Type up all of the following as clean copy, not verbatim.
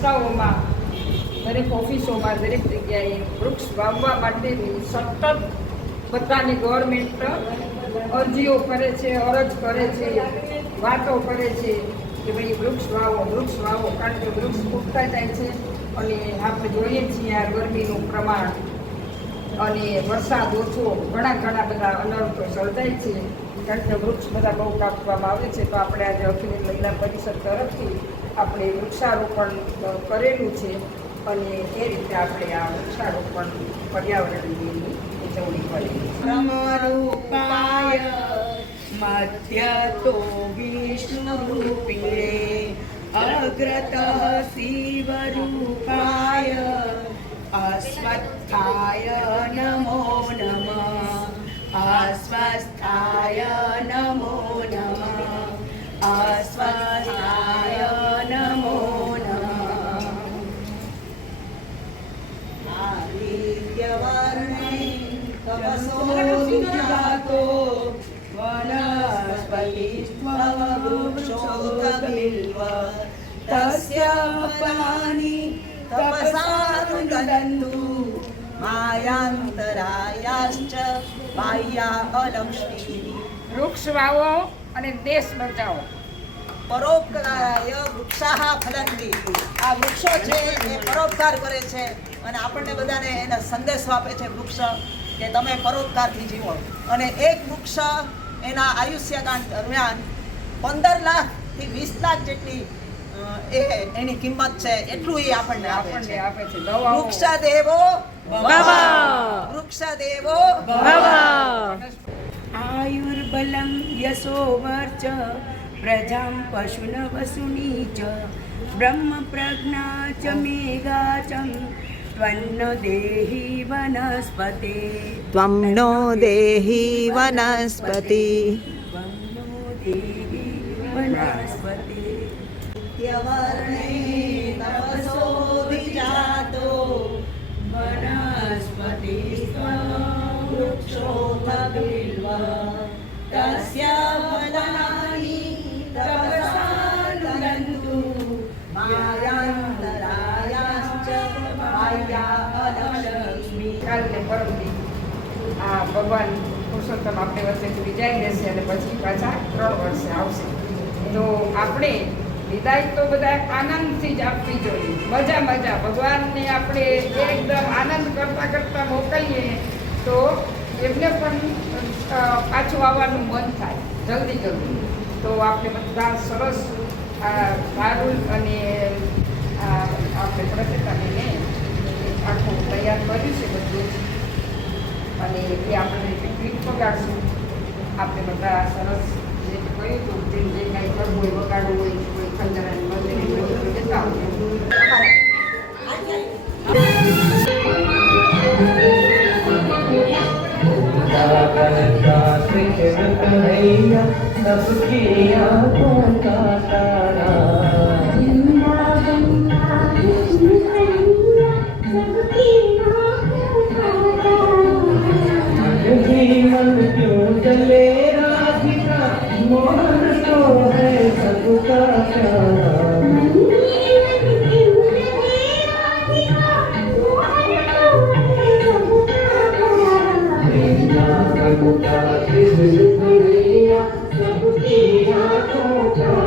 સંસ્થાઓમાં, દરેક ઓફિસોમાં, દરેક જગ્યાએ વૃક્ષ વાવવા માટેની સતત બધાની ગવર્મેન્ટ અરજીઓ કરે છે, અરજ કરે છે, વાતો કરે છે કે ભાઈ વૃક્ષ વાવો, કારણ કે વૃક્ષ ઉગતા જાય છે અને આપણે જોઈએ છીએ આ ગરમીનું પ્રમાણ અને વરસાદ ઓછો, ઘણા બધા અનર્થો સર્જાય છે કારણ કે વૃક્ષ બધા બહુ કાપવામાં આવે છે. તો આપણે આજે અખિલ મહિલા પરિષદ તરફથી આપણે વૃક્ષારોપણ કરેલું છે અને એ રીતે આપણે આ વૃક્ષારોપણ પર્યાવરણ દિનની ઉજવણી કરેલી બ્રહ્મરૂપાય મધ્ય તો વિષ્ણુરૂપે અગ્રતઃ શિવરૂપાય અસ્વસ્થાય નમો નમઃ અસ્વસ્થાય નમો નમઃ અસ્વસ્થાય નમો નમઃ આદિત્યવર્ણે તપસો વિજાતો વનસ્પતિસ્ત્વવૃક્ષોતબિલ્વ તસ્ય ફલાનિ તપસાનુદन्तु માયાંતરાયાશ્ચ બાહ્યા અલક્ષ્મી. વૃક્ષ વાવો અને દેશ બચાવો. પરોપકારાય વૃક્ષાઃ ફલન્તિ. આ વૃક્ષો છે એ પરોપકાર કરે છે અને આપણને બધાને એનો સંદેશો આપે છે વૃક્ષ કે તમે પરોપકારથી જીવો. અને એક વૃક્ષ એના આયુષ્યકાળ દરમિયાન 15 લાખથી 20 લાખ જેટલી એની કિંમત છે, એટલું એ આપણને આપે છે. વૃક્ષ દેવો ભવ, વૃક્ષ દેવો ભવ. આયુર્બલં યશોવર્ચ પ્રજાં પશુન વસુની ચ બ્રહ્મ પ્રજ્ઞા ચ મેઘા ચ ત્વન્નો દેહી વનસ્પતે. ત્વમ્નો દેહી વનસ્પતિ. ત્વન્નો દેહી વનસ્પતે. યવર્ણે તપસો વિજાતો વનસ્પતિસ્ત્વવૃક્ષોતબિલ્વ તસ્ય ફલાનિ તપસાનુદन्तु માયાંતરાયાશ્ચ બાહ્યા અલક્ષ્મી. કાલને પરમથી આ ભગવાન પુરુષોત્તમ આપણે વચ્ચેથી વિદાય લેશે અને પછી પાછા 3 વર્ષે આવશે. તો આપણે વિદાય તો બધા આનંદથી જ આપવી જોઈએ. મજા ભગવાનને આપણે એકદમ આનંદ કરતા મોકલીએ તો એમને પણ પાછું આવવાનું મન થાય જલ્દી. તો આપણે બધા સરસ દારૂલ અને આપણે પ્રતિતાને આખું તૈયાર કર્યું છે બધું જ, અને એ આપણે પિકનિક વગાડશું. આપણે બધા સરસ જે કહ્યું હતું જે કાંઈ કરવું હોય, વગાડવું હોય, કોઈ ખંજરાની મંદિરે જતા હોય. Thank you.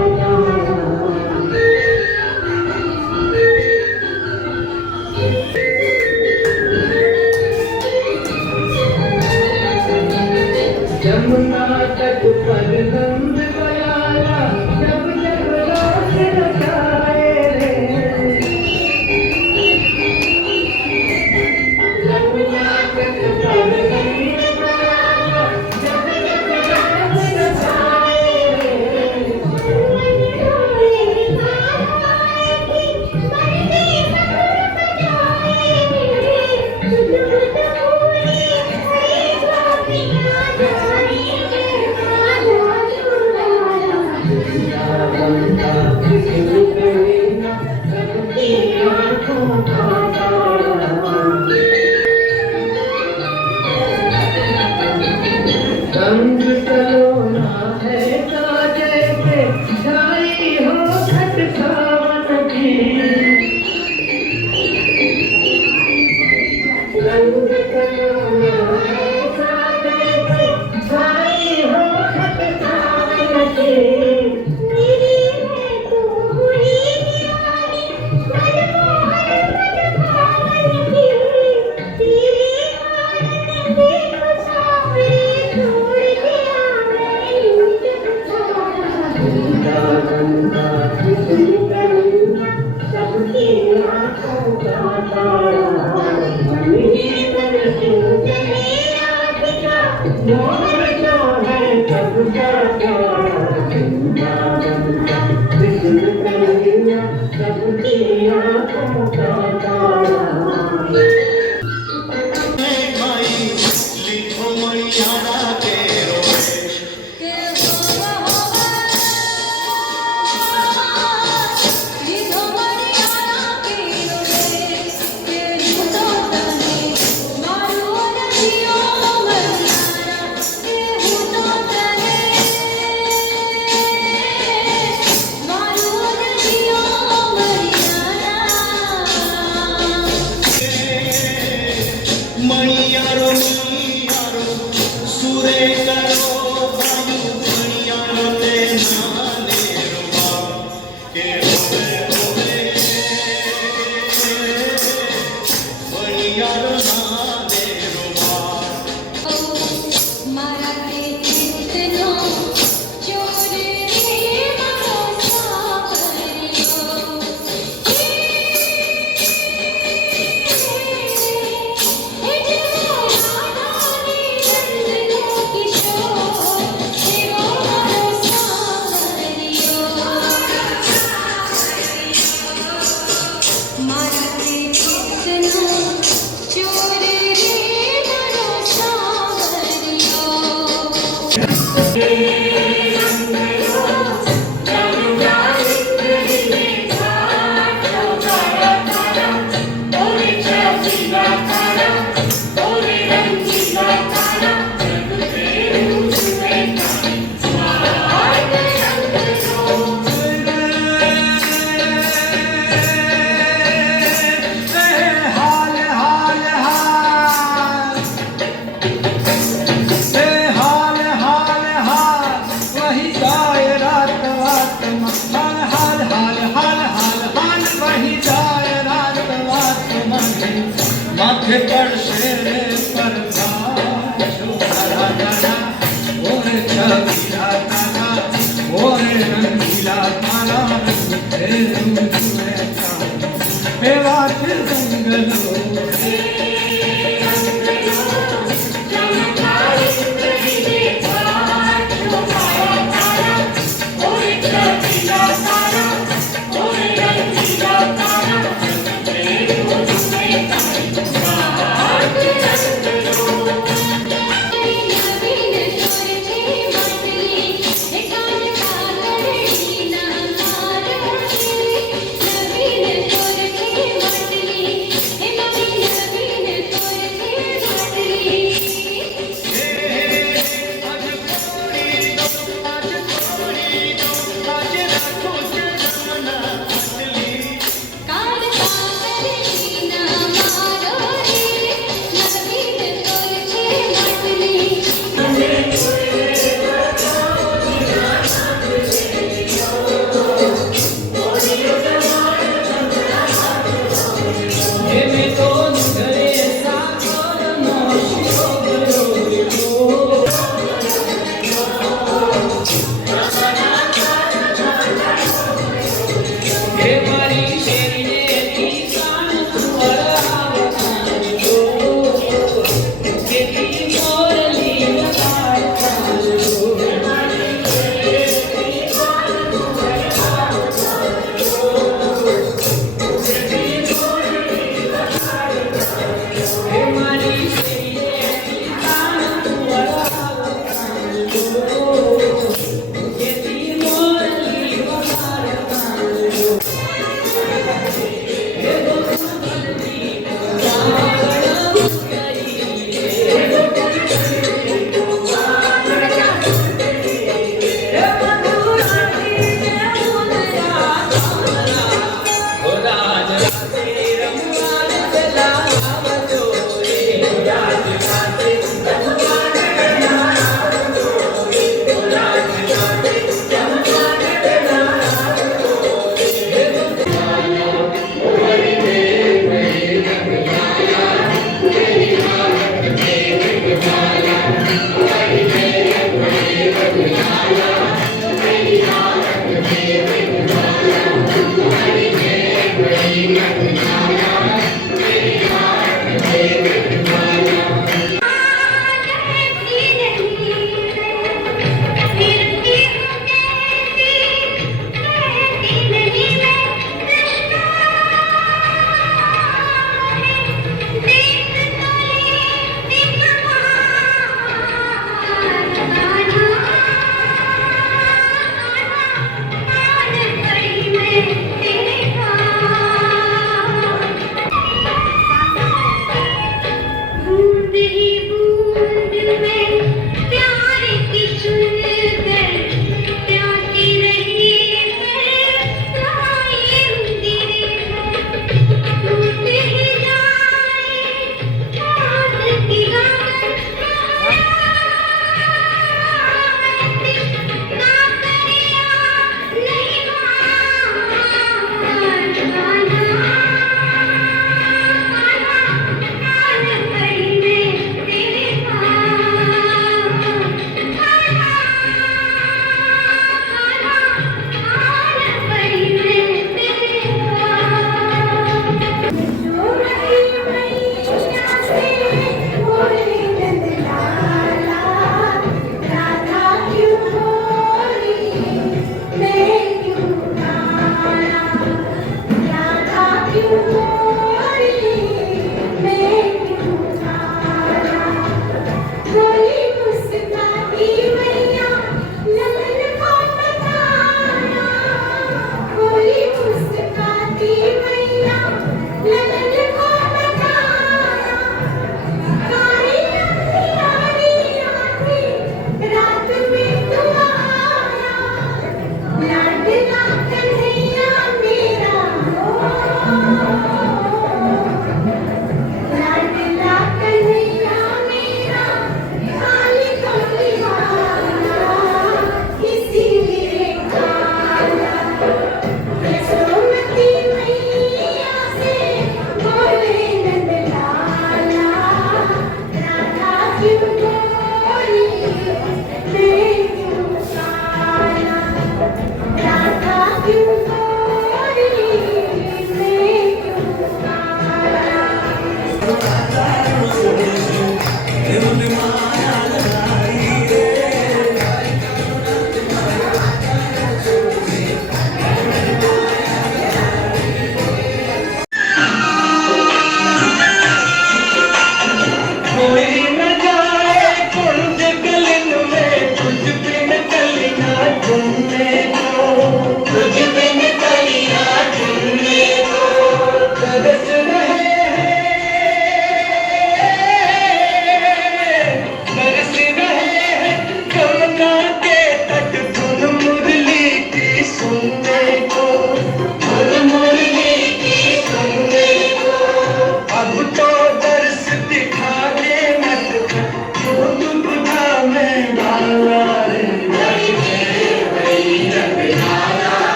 माथे पर शेर पर ओरे छबीला तारा ओरे रंगीला तारा मेरा जंगलो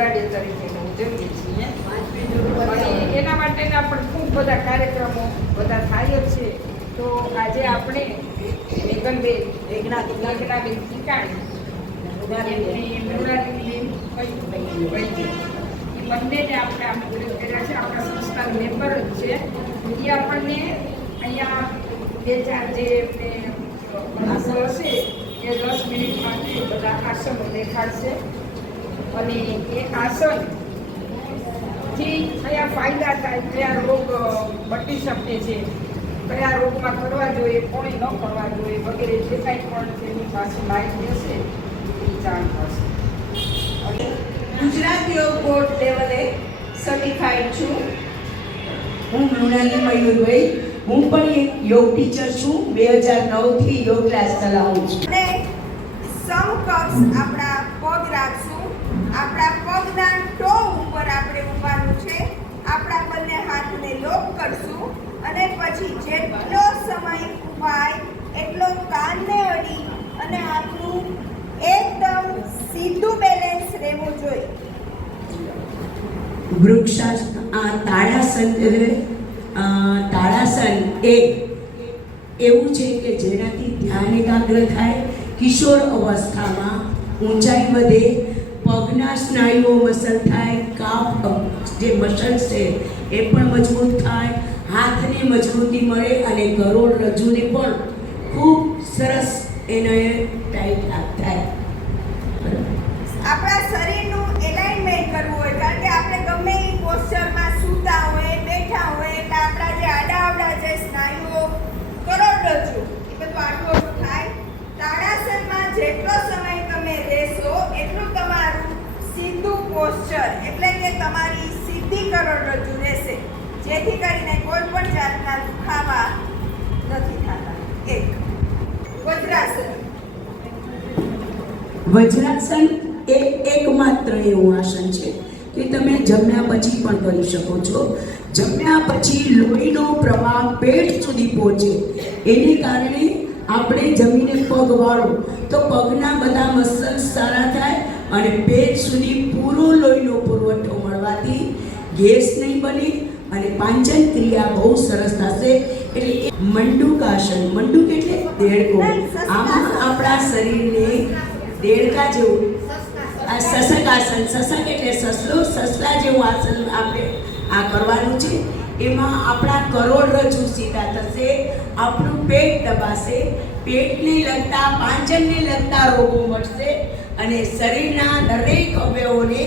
દિવાળી તરીકે ઉજવીએ છીએ અને એના માટેના પણ ખૂબ બધા કાર્યક્રમો બધા થાય જ છે. તો આજે આપણે મેઘનબેન મેઘનાબેન ટીકાણી એમની મૃણાલીબેન વૈદ્ય એ બંનેને આપણે આમંત્રિત કર્યા છે. આપણા સંસ્થા મેમ્બર જ છે. એ આપણને અહીંયા 2-4 જે આસન હશે એ 10 મિનિટ માટે બધા આસનો દેખાડશે અને એ આસનથી કયા ફાયદા થાય, કયા રોગ મટી શકે છે, કયા રોગમાં કરવા જોઈએ, કોણે ન કરવા જોઈએ વગેરે જે કાંઈ પણ તેની પાસે માહિતી હશે એ જાણ કરશે. ગુજરાત યોગ બોર્ડ લેવલે સર્ટિફાઈડ છું. હું મૃણાલી મયુરભાઈ. હું પણ એક યોગ ટીચર છું. 2009 થી યોગ ક્લાસ ચલાવું છું. અને સમકક્ષ આપણા પગ રાખશું. આપણા પગના ટો ઉપર આપણે ઊભવાનું છે. આપણા બંને હાથને લોક કરશું અને પછી જેટલો સમય ઊભાય એટલો કાનને અડી અને આપણું એકદમ સીધું બેલેન્સ રહેવું જોઈએ. તાળાસન એવું છે કે જેનાથી ધ્યાન એકાગ્ર થાય, કિશોર અવસ્થામાં ઊંચાઈ વધે, પગના સ્નાયુઓ મસલ થાય, કાફ જે મસલ છે એ પણ મજબૂત થાય, હાથને મજબૂતી મળે અને કરોડરજ્જુને પણ ખૂબ સરસ એને ટાઈટ થાય. આપણા શરીરનું એલાઇનમેન્ટ કરવું હોય, કારણ કે આપણે ગમે એ પોસ્ચરમાં સૂતા હોય, બેઠા હોય એટલે આપણા જે આડાઅવળા જે સ્નાયુઓ, કરોડરજ્જુ એ બધું આટલું ઓછું થાય. તાળાસનમાં જેટલો સમય તમે રહેશો એટલું તમારું સીધું પોસ્ચર એટલે કે તમારી સીધી કરોડરજ્જુ રહેશે, જેથી કરીને કોઈ પણ જાતના દુખાવા નથી થતા. વજ્રાસન એ એકમાત્ર એવું આસન છે કે તમે જમ્યા પછી પણ કરી શકો છો. જમ્યા પછી લોહીનો પ્રવાહ પેટ સુધી પહોંચે, એને કારણે આપણે જમીને પગ વાળો તો પગના બધા મસલ્સ સારા થાય અને પેટ સુધી પૂરો લોહીનો પુરવઠો મળવાથી ગેસ નહીં બને અને પાચન ક્રિયા બહુ સરસ થશે. એટલે મંડુકાસન, મંડુક એટલે દેડકો, આમાં આપણા શરીરને દેડકા જેવું, આ સસકાસન, સસક એટલે સસલો, સસલા જેવું આસન આપણે આ કરવાનું છે. એમાં આપણા કરોડરજ્જુ સીધા થશે, આપણું પેટ દબાશે, પેટને લગતા, પાંચનને લગતા રોગો મળશે અને શરીરના દરેક અવયવોને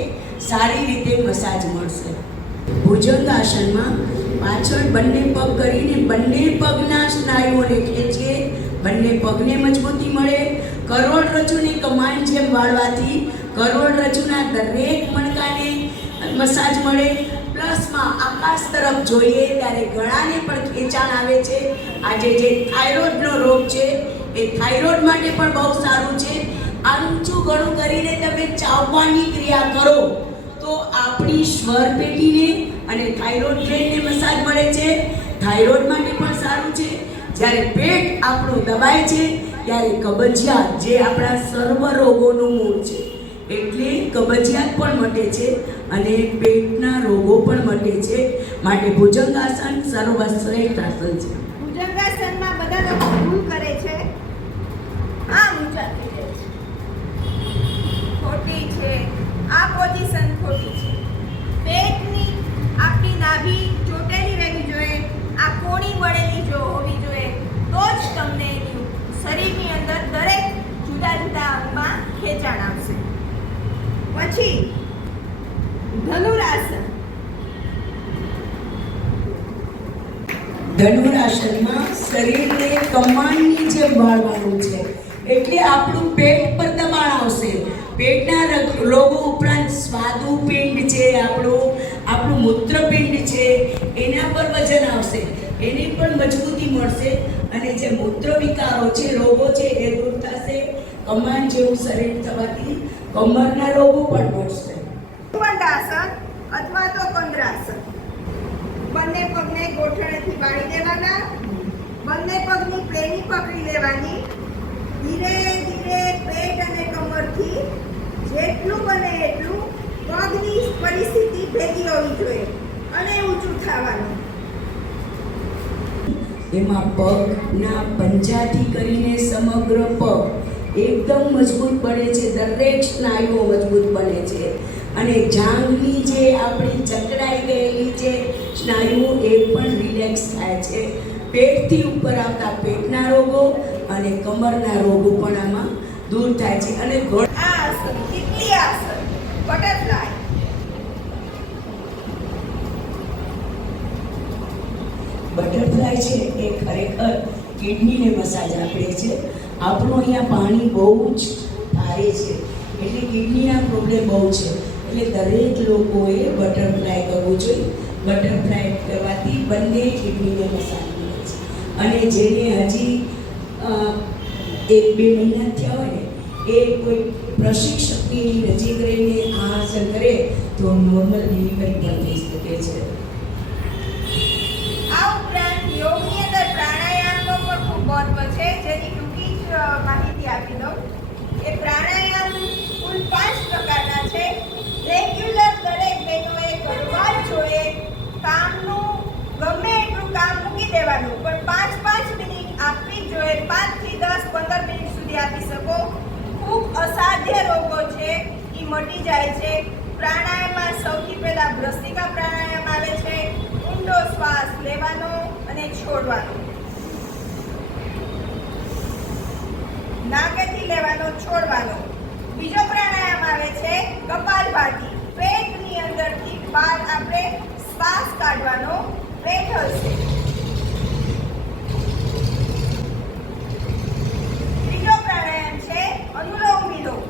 સારી રીતે મસાજ મળશે. ભુજંગાસનમાં પાછળ બંને પગ કરીને બંને પગના સ્નાયુઓને ખેંચીએ, બંને પગને મજબૂતી મળે, કરોડરજ્જુની કમાન જેમ વાળવાથી કરોડરજ્જુના દરેક મણકાને મસાજ મળે. પ્લસમાં આકાશ તરફ જોઈએ ત્યારે ગળાને પણ ખેંચાણ આવે છે. આજે જે થાઇરોઇડનો રોગ છે એ થાઇરોઇડ માટે પણ બહુ સારું છે. આ ઊંચું ગળું કરીને તમે ચાવવાની ક્રિયા કરો તો આપણી સ્વર પેટીને અને થાઇરોઇડ ગ્લેન્ડને મસાજ મળે છે. થાઇરોઇડ માટે પણ સારું છે. જ્યારે પેટ આપણું દબાય છે ત્યારે કબજિયાત, જે આપણા સર્વ રોગોનું મૂળ છે, એટલે કબજિયાત પણ મટે છે અને પેટના રોગો પણ મટે છે. માટે ભુજંગાસન સર્વશ્રેષ્ઠ આસન છે. ભુજંગાસનમાં બધા લોકો ભૂલ કરે છે, આ ઊંચા થઈ જાય છે, ખોટી છે. આ પોઝિશન ખોટી છે. પેટની આપણી નાભી ચોટેલી રહેવી જોઈએ, આ કોણી વળેલી જો હોવી જોઈએ, તો જ તમને શરીરની અંદર દરેક જુદા જુદા અંગમાં ખેંચાણ આવશે. પછી ધનુરાસન. ધનુરાસનમાં શરીરને કમાનની જેમ વાળવાનું છે, એટલે આપણું પેટ પર દબાણ આવશે. પેટના રોગો ઉપરાંત સ્વાદુપિંડ છે, આપણું મૂત્રપિંડ છે, એના પર વજન આવશે, એની પણ મજબૂતી મળશે અને જે મૂત્ર વિકારો છે, રોગો છે એ દૂર થશે. કમાન જેવું શરીર થવાથી કમરના રોગો પણ મળશે. ભુજંગાસન અથવા તો કંદરાસન. બંને પગને ગોઠણેથી વાળી દેવાના, બંને પગની પ્લેની પકડી લેવાની, ધીરે ધીરે પેટ અને કમરથી જેટલું બને એટલું પગની પરિસ્થિતિ ભેગી હોવી જોઈએ અને ઊંચું થવાનું. એમાં પગના પંજાથી કરીને સમગ્ર પગ એકદમ મજબૂત બને છે, દરેક સ્નાયુઓ મજબૂત બને છે અને જાંઘની જે આપણી જકડાઈ ગયેલી જે સ્નાયુઓ એ પણ રિલેક્સ થાય છે. પેટથી ઉપર આવતા પેટના રોગો અને કમરના રોગો પણ આમાં દૂર થાય છે. અને આ આસન તિતલી આસન, બટરફ્લાય. બટરફ્લાય છે એ ખરેખર કિડનીને મસાજ આપે છે. આપણું અહીંયા પાણી બહુ જ ભારે છે એટલે કિડનીના પ્રોબ્લેમ બહુ છે, એટલે દરેક લોકોએ બટરફ્લાય કરવું જોઈએ. બટરફ્લાય કરવાથી બંને કિડનીને મસાજ મળે છે. અને જેને હજી 1-2 મહિના થયા હોય ને એ કોઈ પ્રશિક્ષકની નજીક રહીને આ આસન કરે તો નોર્મલ ડિલિવરી પણ થઈ શકે છે. આ ઉપરાંત યોગની અંદર પ્રાણાયામનો પણ ખૂબ મહત્વ છે, જેની ટૂંકી જ માહિતી આપી દઉં. એ પ્રાણાયામ કુલ 5 પ્રકારના છે. રેગ્યુલર દરેક બહેનોએ કરવા જ જોઈએ. કામનું ગમે એટલું કામ મૂકી દેવાનું, પણ 5-5 મિનિટ આપવી જ જોઈએ. 5 થી 10, 15 મિનિટ સુધી આપી શકો. ખૂબ અસાધ્ય રોગો છે એ મટી જાય છે. પ્રાણાયામમાં સૌથી પહેલા ભ્રસ્તિકા પ્રાણાયામ આવે છે. ઊંડો શ્વાસ લેવાનો અને છોડવાનો, નાકેથી લેવાનો, છોડવાનો. બીજો પ્રાણાયામ આવે છે કપાલભાતિ. પેટની અંદરથી બહાર આપણે શ્વાસ કાઢવાનો, પેટ હલશે. ત્રીજો પ્રાણાયામ છે અનુલોમ વિલોમ.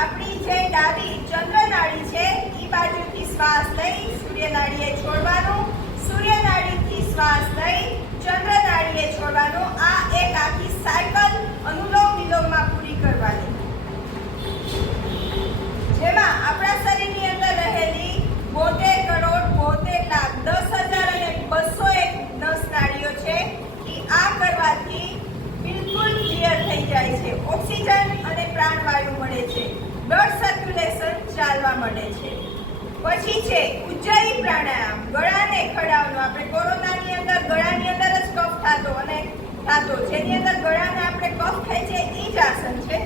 આપણી જે ડાબી ચંદ્રનાળી છે એ બાજુથી શ્વાસ લઈ સૂર્યનાળીએ છોડવાનું, સૂર્યનાળીથી શ્વાસ લઈ ચંદ્રનાળીએ છોડવાનું. આ એક આખી સાયકલ અનુલોમ વિલોમમાં પૂરી કરવાની, જેમાં આપણા શરીરની અંદર રહેલી 72 કરોડ 72 લાખ 10,000 અને 201 નસ નાડીઓ છે એ આ કરવાથી બિલકુલ ક્લિયર થઈ જાય છે. ઓક્સિજન અને પ્રાણવાયુ મળે છે, બ્લડ સર્ક્યુલેશન ચાલવા મળે છે. પછી છે ઉજ્જયી પ્રાણાયામ, ગળાને ખડાવવાનો. આપણે કોરોનાની અંદર ગળાની અંદર જ કફ થતો, જેની અંદર ગળાને આપણે કફ થાય છે એ જ આસન છે.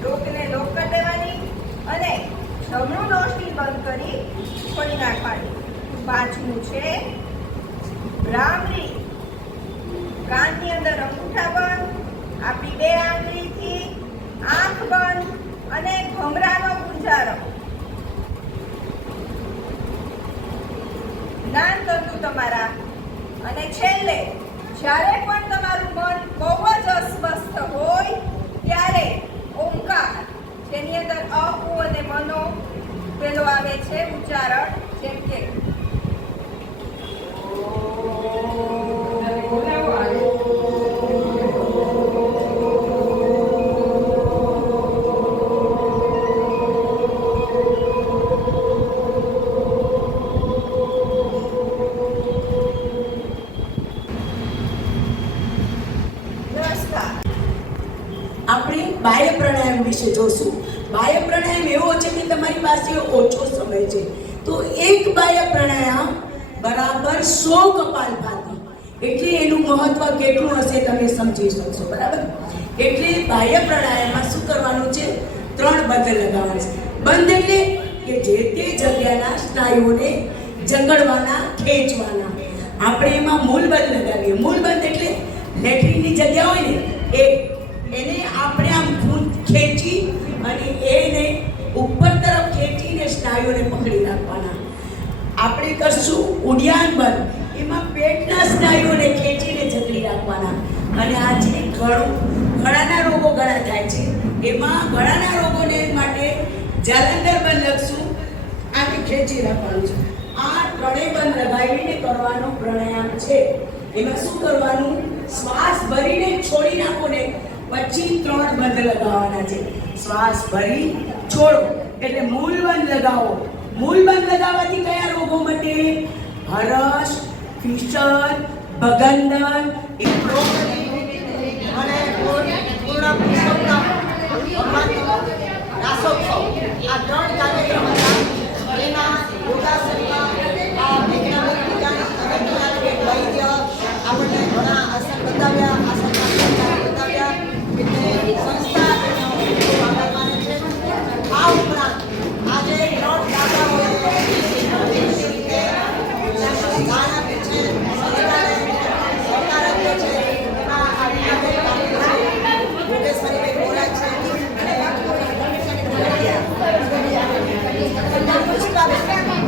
ડોકને લોક કરી દેવાની અને જમણું નોસ્ટ્રીલ બંધ કરી છોડી નાખવાની. પાંચમું છે ભ્રામરી. કાનની અંદર અંગૂઠા બંધ, આપણી 2 આંગળીથી આંખ બંધ અને ભમરાનો ગુંજારો. જ્ઞાન તંતુ તમારા. અને છેલ્લે જ્યારે પણ તમારું મન બહુ જ અસ્વસ્થ હોય ત્યારે ઓમકાર, જેની અંદર અ, ઉ અને મનો પેલો આવે છે ઉચ્ચારણ, જેમ કે આપણે બાહ્ય પ્રાણાયામ વિશે જોશું. બાહ્ય પ્રાણાયામ એવો છે કે તમારી પાસે ઓછો સમય છે તો એક બાહ્ય પ્રાણાયામ બરાબર 100 કપાલભાતિ. એટલે એનું મહત્વ કેટલું હશે તમે સમજી શકશો. બરાબર? એટલે બાહ્ય પ્રાણાયામમાં શું કરવાનું છે? 3 બંધ લગાવવાના છે. બંધ એટલે કે જે તે જગ્યાના સ્નાયુઓને જકડવાના, ખેંચવાના. આપણે એમાં મૂલબંધ લગાવીએ. મૂલબંધ એટલે લેટ્રિનની જગ્યા હોય ને એને આપણે આમ ખેંચી અને એને ઉપર તરફ ખેંચીને સ્નાયુઓને પકડી રાખવાના. આપણે કરશું ઉડ્યાન બંધ, એમાં પેટના સ્નાયુઓને ખેંચીને જકડી રાખવાના. અને આ જે ગળાના રોગો ઘણા થાય છે એમાં ગળાના રોગોને માટે જાલંધર બંધ લખશું, આને ખેંચી રાખવાનું છે. આ 3 બંધ લગાવીને કરવાનો પ્રાણાયામ છે. એમાં શું કરવાનું? શ્વાસ ભરીને છોડી નાખો ને પછી 3 બંધ લગાવવાના છે. શ્વાસ ભરી છોડો એટલે મૂળ બંધ લગાવો. મૂળ બંધ લગાવવાથી કયા રોગો મટે? હરસ, ફિશર, ભગંદર, અને પૂર્ણ પુરુષોત્તમ ભગવાનનો રાસોત્સવ આ 3 કાર્યક્રમ હતા. એમાં યોગાસનમાં આ વૈજ્ઞાનિક વિજ્ઞાન અને વૈજ્ઞાનિક વૈદ્ય આપણને ઘણા આસન બતાવ્યા, આસનના પ્રકાર બતાવ્યા, એટલે સંસ્થા એનો ખૂબ આભાર માને છે. આ ઉપરાંત આજે 3 દાદાઓએ એવી રીતે દાન આપે છે, સરકારે સહકાર આપ્યો છે. એમાં આ વિનાબેન પાટીલ છે, યોગેશ્વરીબેન બોરાજ છે અને પુષ્પાબેન